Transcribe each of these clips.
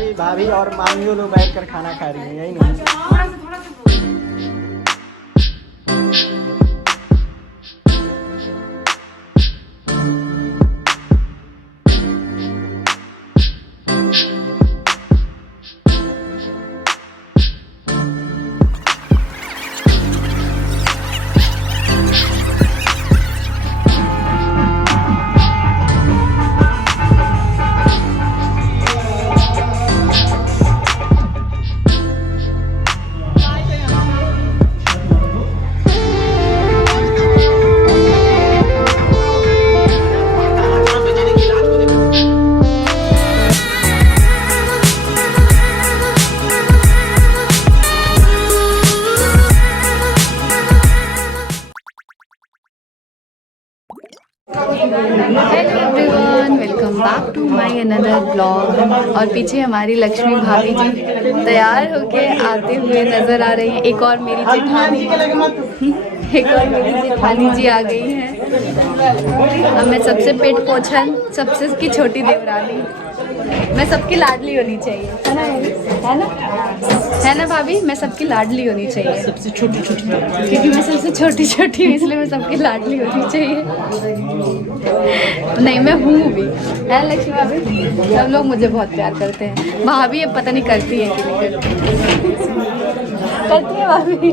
भाभी भाभी और मामियों लोग बैठ कर खाना खा रही है, यही नहीं। Hello everyone, welcome back to my another blog. और पीछे हमारी लक्ष्मी भाभी जी तैयार होके आते हुए नज़र आ रही हैं। एक और मेरी जेठानी जी आ गई हैं। अब मैं सबसे पेट पोछन, सबसे की छोटी देवरानी, मैं सबकी लाडली होनी चाहिए, है ना? है ना? है ना भाभी? मैं सबकी लाडली होनी चाहिए, सबसे छोटी छोटी, क्योंकि मैं सबसे छोटी छोटी हूँ, इसलिए मैं सबकी लाडली होनी चाहिए। नहीं, मैं हूँ भी, है लक्ष्मी भाभी? सब लोग मुझे बहुत प्यार करते हैं। भाभी ये पता नहीं करती है कि नहीं करती है भाभी।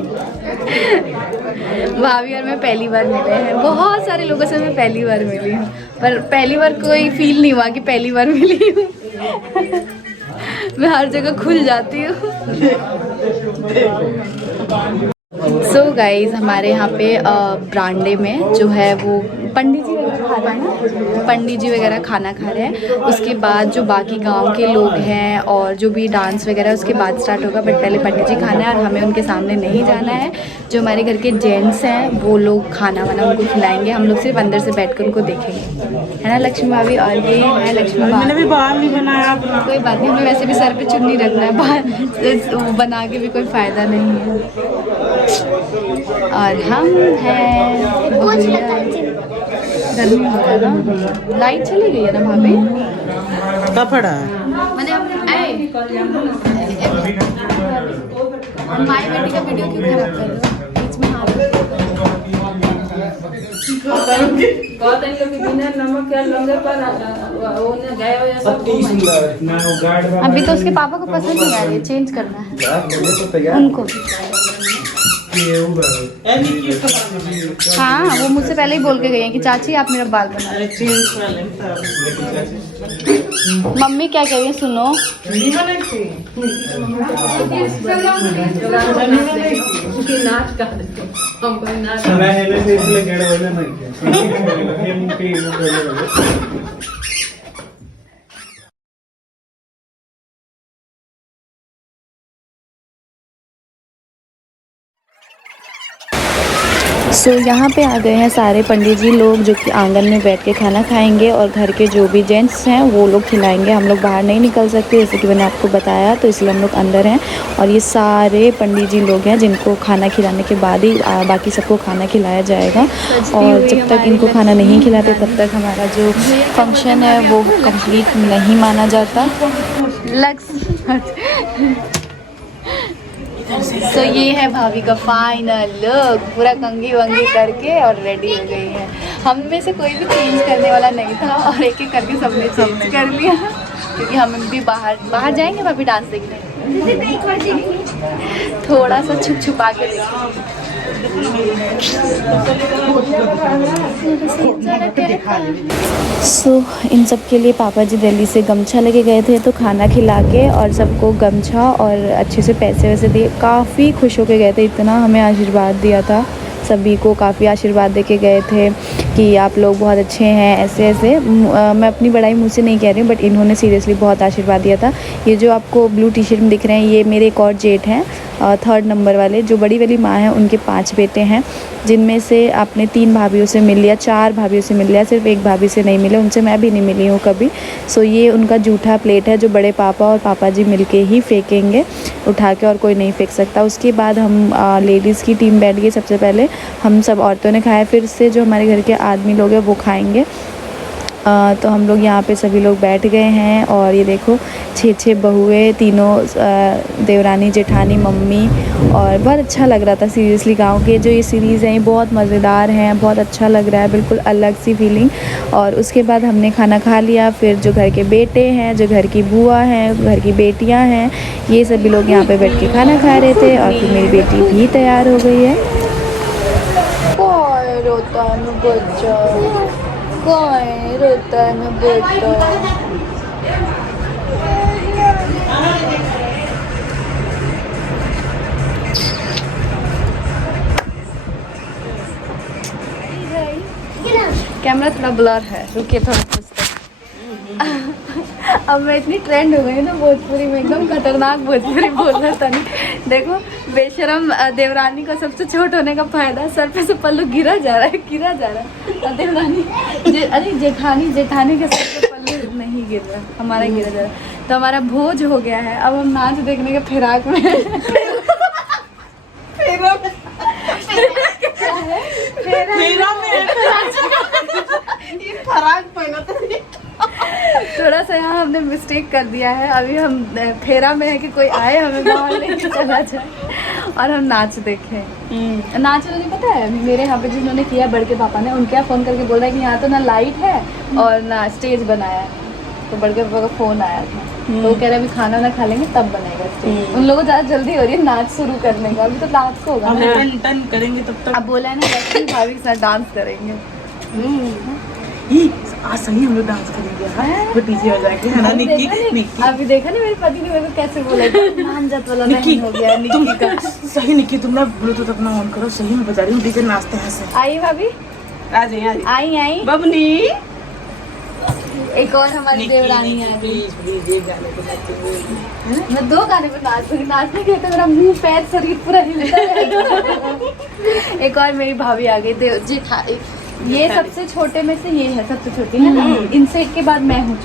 भाभी और मैं पहली बार मिले हैं। बहुत सारे लोगों से मैं पहली बार मिली हूँ, पर पहली बार कोई फील नहीं हुआ कि पहली बार मिली हूँ। मैं हर जगह खुल जाती हूँ। सो गाइज, हमारे यहाँ पे ब्रांडे में जो है वो पंडित जी वगैरह खा रहे हैं ना, पंडित जी वगैरह खाना खा रहे हैं। उसके बाद जो बाकी गांव के लोग हैं और जो भी डांस वगैरह उसके बाद स्टार्ट होगा, बट पहले पंडित जी खाना है और हमें उनके सामने नहीं जाना है। जो हमारे घर के जेंट्स हैं वो लोग खाना वाना उनको खिलाएंगे, हम लोग सिर्फ अंदर से बैठ कर उनको देखेंगे, है ना लक्ष्मी भाभी? और ये है लक्ष्मी भाभी। मैंने भी बाहर नहीं बनाया, कोई बात नहीं, हमें वैसे भी सर पे चुन्नी रखना है, बाहर बना के भी कोई फ़ायदा नहीं है। और हम हैं गर्मी हो रहा है ना, लाइट चली गई है ना भाभी? कपड़ा है मैंने माई बेटी का वीडियो क्यों खराब कर रहे हो बीच में? अभी तो उसके पापा को पसंद नहीं आ रही है, चेंज करना है उनको। हाँ, वो मुझसे पहले ही बोल के गई हैं कि चाची आप मेरा बाल बना। मम्मी क्या कह रही है सुनो। सो यहाँ पे आ गए हैं सारे पंडित जी लोग, जो कि आंगन में बैठ के खाना खाएंगे और घर के जो भी जेंट्स हैं वो लोग खिलाएंगे। हम लोग बाहर नहीं निकल सकते, जैसे कि मैंने आपको बताया, तो इसलिए हम लोग अंदर हैं। और ये सारे पंडित जी लोग हैं जिनको खाना खिलाने के बाद ही बाकी सबको खाना खिलाया जाएगा। और जब तक इनको खाना नहीं खिलाते तब तक हमारा जो फंक्शन है वो कंप्लीट नहीं माना जाता। तो ये है भाभी का फाइनल लुक, पूरा कंघी वंगी करके और रेडी हो गई है। हम में से कोई भी चेंज करने वाला नहीं था और एक एक करके सबने चेंज कर लिया, क्योंकि हम भी बाहर जाएंगे भाभी डांस देखने। थोड़ा सा छुप छुपा के इन सब के लिए पापा जी दिल्ली से गमछा लेके गए थे, तो खाना खिला के और सबको गमछा और अच्छे से पैसे वैसे दिए। काफ़ी खुश होके गए थे, इतना हमें आशीर्वाद दिया था, सभी को काफ़ी आशीर्वाद दे के गए थे कि आप लोग बहुत अच्छे हैं, ऐसे ऐसे। मैं अपनी बड़ाई मुँह से नहीं कह रही हूँ, बट इन्होंने सीरियसली बहुत आशीर्वाद दिया था। ये जो आपको ब्लू टी शर्ट में दिख रहे हैं, ये मेरे एक और जेठ हैं, 3rd नंबर वाले। जो बड़ी वाली माँ हैं उनके 5 बेटे हैं, जिनमें से आपने 3 भाभीयों से मिल लिया, 4 भाभीयों से मिल लिया, सिर्फ एक भाभी से नहीं मिले, उनसे मैं भी नहीं मिली हूँ कभी। सो ये उनका जूठा प्लेट है जो बड़े पापा और पापा जी मिलके ही फेंकेंगे उठा के, और कोई नहीं फेंक सकता। उसके बाद हम लेडीज़ की टीम बैठ गई। सबसे पहले हम सब औरतों ने खाया, फिर से जो हमारे घर के आदमी लोग हैं वो खाएँगे। तो हम लोग यहाँ पे सभी लोग बैठ गए हैं और ये देखो 6 बहुएं, तीनों देवरानी जेठानी मम्मी, और बहुत अच्छा लग रहा था सीरियसली। गांव के जो ये सीरीज़ हैं ये बहुत मज़ेदार हैं, बहुत अच्छा लग रहा है, बिल्कुल अलग सी फीलिंग। और उसके बाद हमने खाना खा लिया। फिर जो घर के बेटे हैं, जो घर की बुआ हैं, घर की बेटियाँ हैं, ये सभी लोग यहाँ पे बैठ के खाना खा रहे थे। और फिर मेरी बेटी भी तैयार हो गई है। कोई रोता है मैं बच्चा, कोई रोता है मैं बच्चा। कैमरा थोड़ा ब्लर है, रुकिए थोड़ा कुछ अब मैं इतनी ट्रेंड हो गई ना भोजपुरी में, एकदम खतरनाक भोजपुरी बोलना था। नहीं देखो, बेशरम देवरानी का सबसे छोट होने का फायदा, सर पे से पल्लू गिरा जा रहा है। और देवरानी अरे जेठानी के सर पे पल्लू नहीं गिर रहा, हमारा गिरा जा रहा है। तो हमारा भोज हो गया है, अब हम नाच देखने के फिराक में थोड़ा सा यहाँ हमने मिस्टेक कर दिया है। अभी हम फेरा में है कि कोई आए हमें बाहर लेके चला जाए और हम नाच देखें। नाच नहीं पता है मेरे यहाँ पे जिन्होंने किया बड़के पापा ने, उनके यहाँ फ़ोन करके बोल रहा है कि यहाँ तो ना लाइट है और ना स्टेज बनाया है। तो बड़के पापा का फ़ोन आया था, तो वो कह रहे अभी खाना ना खा लेंगे तब बनेगा स्टेज। उन लोगों को ज़्यादा जल्दी हो रही है नाच शुरू करने का, अभी तो रात को होगा ना, टन करेंगे तब तक। अब बोला है ना लक्ष्मी भाभी के साथ डांस करेंगे। आज सही हम लोग डांस करेंगे, वो डीजे बजा के, है ना निक्की? अभी देखा नहीं मेरे पति ने मेरे को कैसे बोला, नामजद वाला निक्की हो गया निक्की का। सही निक्की, तुम ना ब्लूटूथ अपना ऑन करो, सही में बजा रही हूँ, डीजे नाचते हैं से। आई भाभी, आ जाइए आई बबनी। एक और हमारी देवरानी है। मैं 2 गाने पे नाचने के तो मेरा मुंह पैर शरीर पूरा हिलता है। एक और मेरी भाभी आ गई, जेठा। ये सबसे छोटे में से ये है, सबसे छोटी है ना, इनसे एक के बाद मैं हूँ।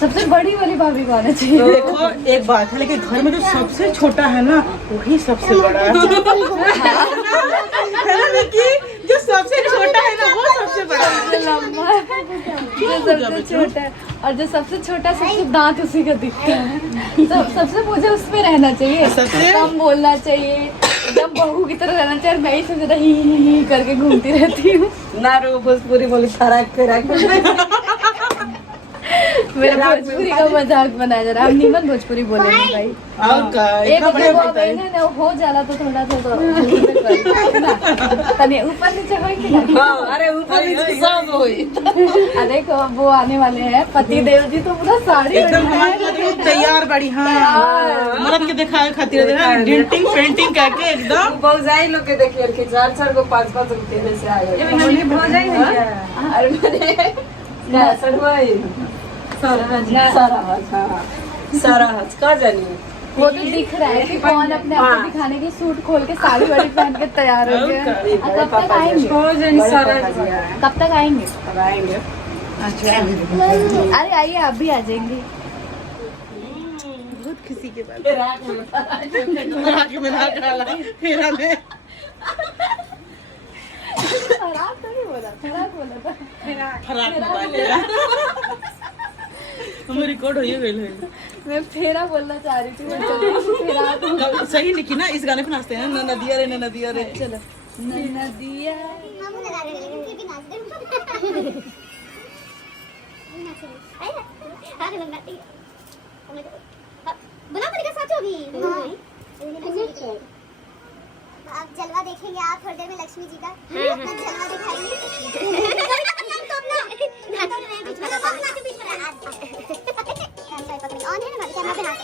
सबसे बड़ी वाली भाभी कौन है? देखो एक बात है, लेकिन घर में जो सबसे छोटा है ना वही सबसे बड़ा है ना निक्की? जो सबसे छोटा है ना वो सबसे बड़ा है, लंबा है, जो सबसे छोटा है। और जो सबसे छोटा सबसे दांत उसी का दिखता है। सबसे मुझे उसमें रहना चाहिए, कम बोलना चाहिए, एकदम बहू की तरह रहना चाहिए। मैं ही सबसे ज्यादा ही करके घूमती रहती हूँ ना। रो भोजपुरी बोली फराक मेरा भोजपुरी का मजाक बनाया जा रहा है। हम नीमन भोजपुरी बोलेंगे भाई। एक ना हो जाला तो थोड़ा सा तने ऊपर नीचे होई कि ना? अरे ऊपर नीचे सब होई। अरे वो आने वाले हैं पति देव जी, तो पूरा साड़ी एकदम तैयार बड़ी। हाँ, मर्द के दिखाए खातिर डेंटिंग पेंटिंग करके एकदम भौजाई लोग के देखिए कि 4-4 को 5-5 रुपए में से आए। ये भौजाई है क्या? अरे मेरे ना सड़वाई सारा हज का जानी। वो तो दिख रहा है कि कौन अपने आप को दिखाने के सूट खोल के साड़ी वाड़ी पहन के तैयार हो गया। कब तक आएंगे? कब तक आएंगे? अरे आइए, आप भी आ जाएंगे। बहुत खुशी के बाद खराब तो नहीं बोला, खराब बोला था। हमें रिकॉर्ड हो गई है। मैं फेरा बोलना चाह रही थी। सही निकी ना, इस गाने पे नाचते हैं ना, नदिया रे नदिया रे। चलो नदिया। आप जलवा देखेंगे, आप थोड़ी देर में लक्ष्मी जी का अपना जलवा दिखाएंगे। ऑन है ना, कैमरा पे हाथ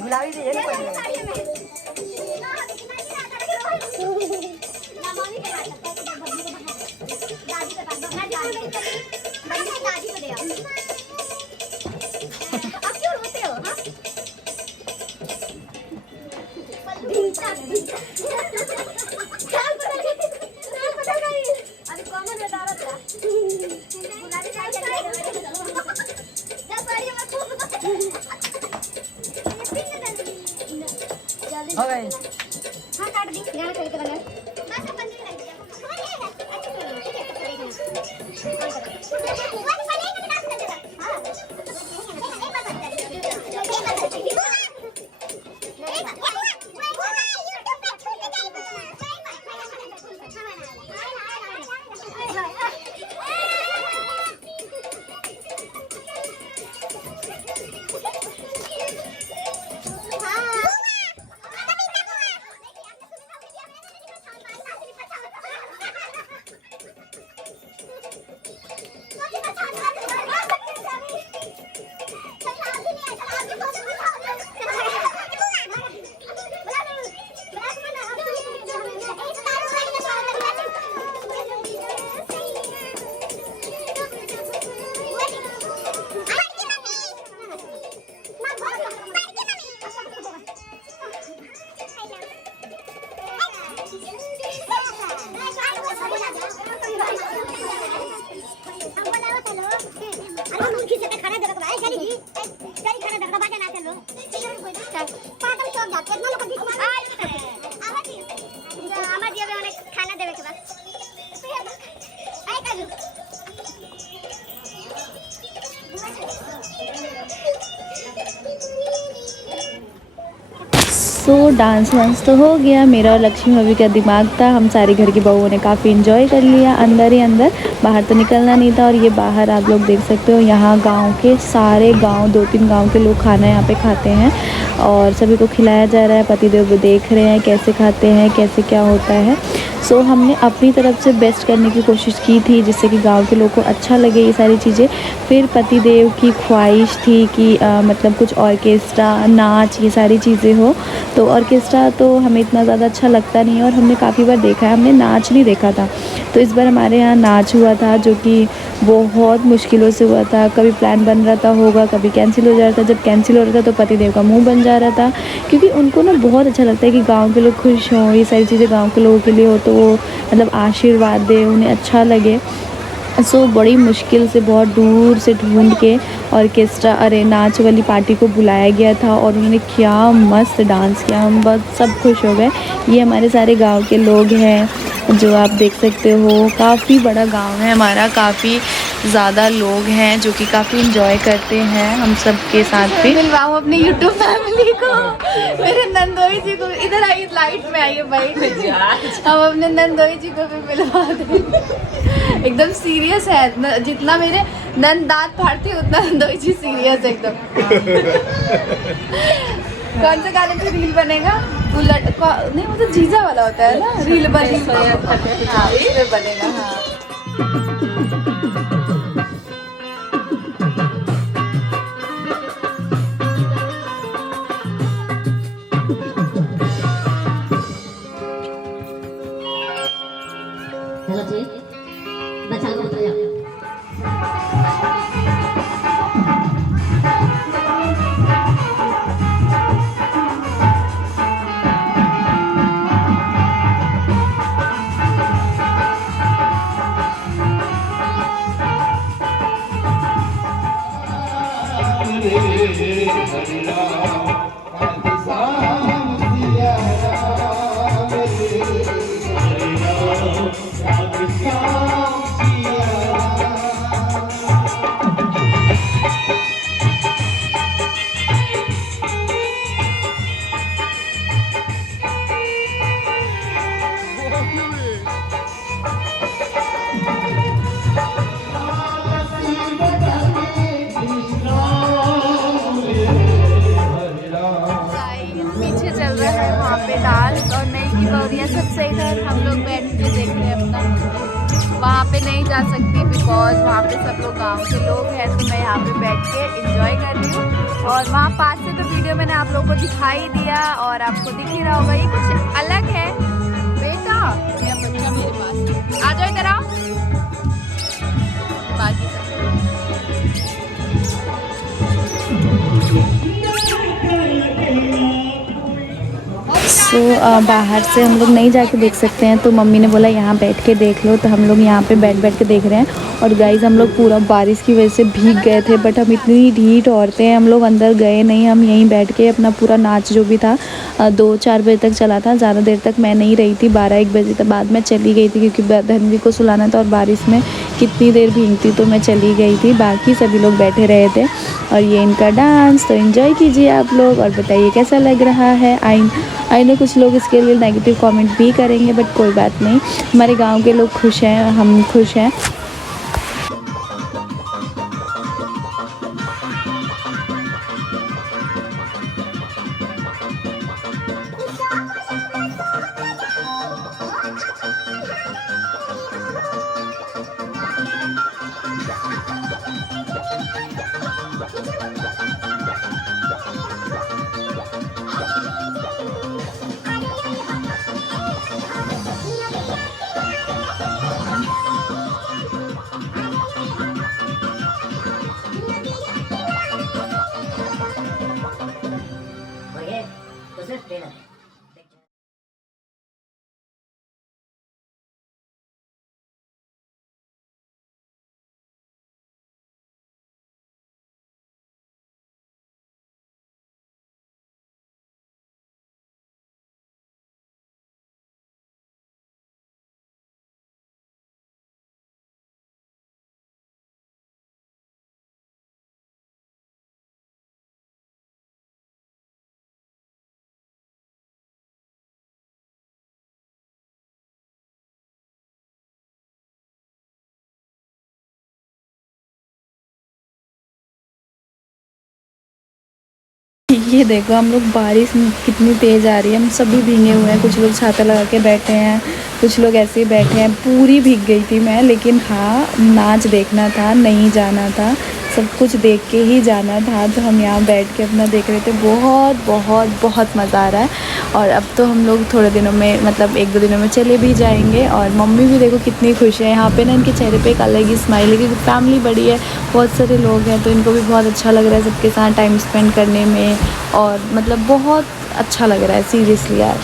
गुलाबी दे ना पहले हो गई। हाँ काट दी गाना कोई तो बना बस अपन नहीं लग गया अच्छा खाना देवे के बाद सो डांस वांस तो हो गया। मेरा और लक्ष्मी भाभी का दिमाग था, हम सारे घर की बहुओं ने काफ़ी इन्जॉय कर लिया अंदर ही अंदर, बाहर तो निकलना नहीं था। और ये बाहर आप लोग देख सकते हो, यहाँ गांव के सारे गांव 2-3 गांव के लोग खाना यहाँ पे खाते हैं और सभी को खिलाया जा रहा है। पतिदेव भी देख रहे हैं कैसे खाते हैं, कैसे क्या होता है। सो हमने अपनी तरफ से बेस्ट करने की कोशिश की थी जिससे कि गांव के लोगों को अच्छा लगे ये सारी चीज़ें। फिर पतिदेव की ख्वाहिश थी कि मतलब कुछ ऑर्केस्ट्रा, नाच, ये सारी चीज़ें हो। तो ऑर्केस्ट्रा तो हमें इतना ज़्यादा अच्छा लगता नहीं है और हमने काफ़ी बार देखा है, हमने नाच नहीं देखा था। तो इस बार हमारे यहाँ नाच हुआ था जो कि बहुत मुश्किलों से हुआ था। कभी प्लान बन रहा था होगा, कभी कैंसिल हो जा रहा था। जब कैंसिल हो रहा था तो पतिदेव का मुंह बन जा रहा था, क्योंकि उनको ना बहुत अच्छा लगता है कि गांव के लोग खुश हों, ये सारी चीज़ें गांव के लोगों के लिए हो तो वो मतलब आशीर्वाद दे, उन्हें अच्छा लगे। सो बड़ी मुश्किल से बहुत दूर से ढूंढ के ऑर्केस्ट्रा अरे नाच वाली पार्टी को बुलाया गया था और उन्होंने क्या मस्त डांस किया। हम बहुत सब खुश हो गए। ये हमारे सारे गांव के लोग हैं जो आप देख सकते हो। काफ़ी बड़ा गांव है हमारा, काफ़ी ज़्यादा लोग हैं जो कि काफ़ी इंजॉय करते हैं हम सब के साथ पे। मिलवाऊँ अपने यूट्यूब फैमिली को, मेरे नंदोई जी को। इधर आइए, लाइट में आइए भाई। हम अपने नंदोई जी को भी मिलवा दें। एकदम सीरियस है, जितना मेरे नंद दांत फाड़ते उतना नंदोई जी सीरियस है एकदम। कौन से गाने पे रील बनेगा? बुलेट नहीं, वो तो जीजा वाला होता है ना, रील बनेगा। हाँ, इस पे बनेगा। हाँ चलो जी, बच्चा को उतर जाओ। पीछे चल रहा है वहाँ पे डांस और नई की बौरिया सबसे इधर हम लोग बैठ के देख रहे हैं अपना। वहाँ पे नहीं जा सकती बिकॉज वहाँ पे सब लोग गांव के लोग हैं, तो मैं यहाँ पे बैठ के एंजॉय कर रही हूँ। और वहाँ पास से तो वीडियो मैंने आप लोगों को दिखाई दिया और आपको दिख ही रहा होगा। ये कुछ अलग है। बेटा मेरा बच्चा मेरे पास आ जाओ, इधर आओ। बाकी सब बाहर से हम लोग नहीं जाके देख सकते हैं, तो मम्मी ने बोला यहाँ बैठ के देख लो, तो हम लोग यहाँ पे बैठ के देख रहे हैं। और गाइस हम लोग पूरा बारिश की वजह से भीग गए थे, बट हम इतनी ढीठ औरतें हैं, हम लोग अंदर गए नहीं। हम यहीं बैठ के अपना पूरा नाच जो भी था 2-4 बजे तक चला था। ज़्यादा देर तक मैं नहीं रही थी, 12-1 बजे तक बाद में चली गई थी क्योंकि धनवी को सुलाना था और बारिश में कितनी देर भीगती, तो मैं चली गई थी। बाकी सभी लोग बैठे रहे थे और ये इनका डांस, तो एंजॉय कीजिए आप लोग और बताइए कैसा लग रहा है। आई नो कुछ लोग इसके लिए नेगेटिव कमेंट भी करेंगे, बट कोई बात नहीं, हमारे गांव के लोग खुश हैं, हम खुश हैं। तो सिर्फ ट्रेलर है। ये देखो हम लोग, बारिश कितनी तेज़ आ रही है, हम सभी भीगे हुए हैं। कुछ लोग छाता लगा के बैठे हैं, कुछ लोग ऐसे ही बैठे हैं। पूरी भीग गई थी मैं, लेकिन हाँ नाच देखना था, नहीं जाना था, सब कुछ देख के ही जाना था। तो हम यहाँ बैठ के अपना देख रहे थे। बहुत बहुत बहुत मज़ा आ रहा है। और अब तो हम लोग थोड़े दिनों में, मतलब 1-2 दिनों में चले भी जाएंगे। और मम्मी भी देखो कितनी खुश है। यहाँ पे ना इनके चेहरे पे एक अलग ही स्माइल है क्योंकि फैमिली बड़ी है, बहुत सारे लोग हैं, तो इनको भी बहुत अच्छा लग रहा है सबके साथ टाइम स्पेंड करने में। और मतलब बहुत अच्छा लग रहा है सीरियसली यार।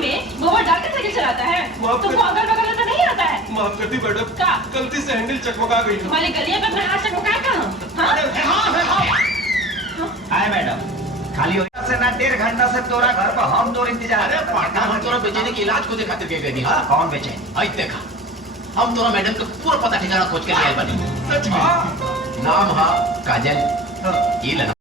में गोबर डालकर साइकिल चलाता है? तुमको अगल बगल तो नहीं आता है? माफ करती मैडम, क्या? गलती से हैंडल चकमका गई। तुम्हारी गलियां पे अपना हाथ चकमकाया कहाँ? हाय मैडम, खाली हो से ना 1.5 घंटा से तोरा घर पर हम तोर इंतजार। अरे पढ़ना हम तोरा बेचैनी के इलाज को दे खातिर के गई हां। कौन बेचे? आई देखा, हम तोरा मैडम के पूरा पता ठिकाना खोज के लिए आए बनी। सच में? नाम हा काजल, ये लेना।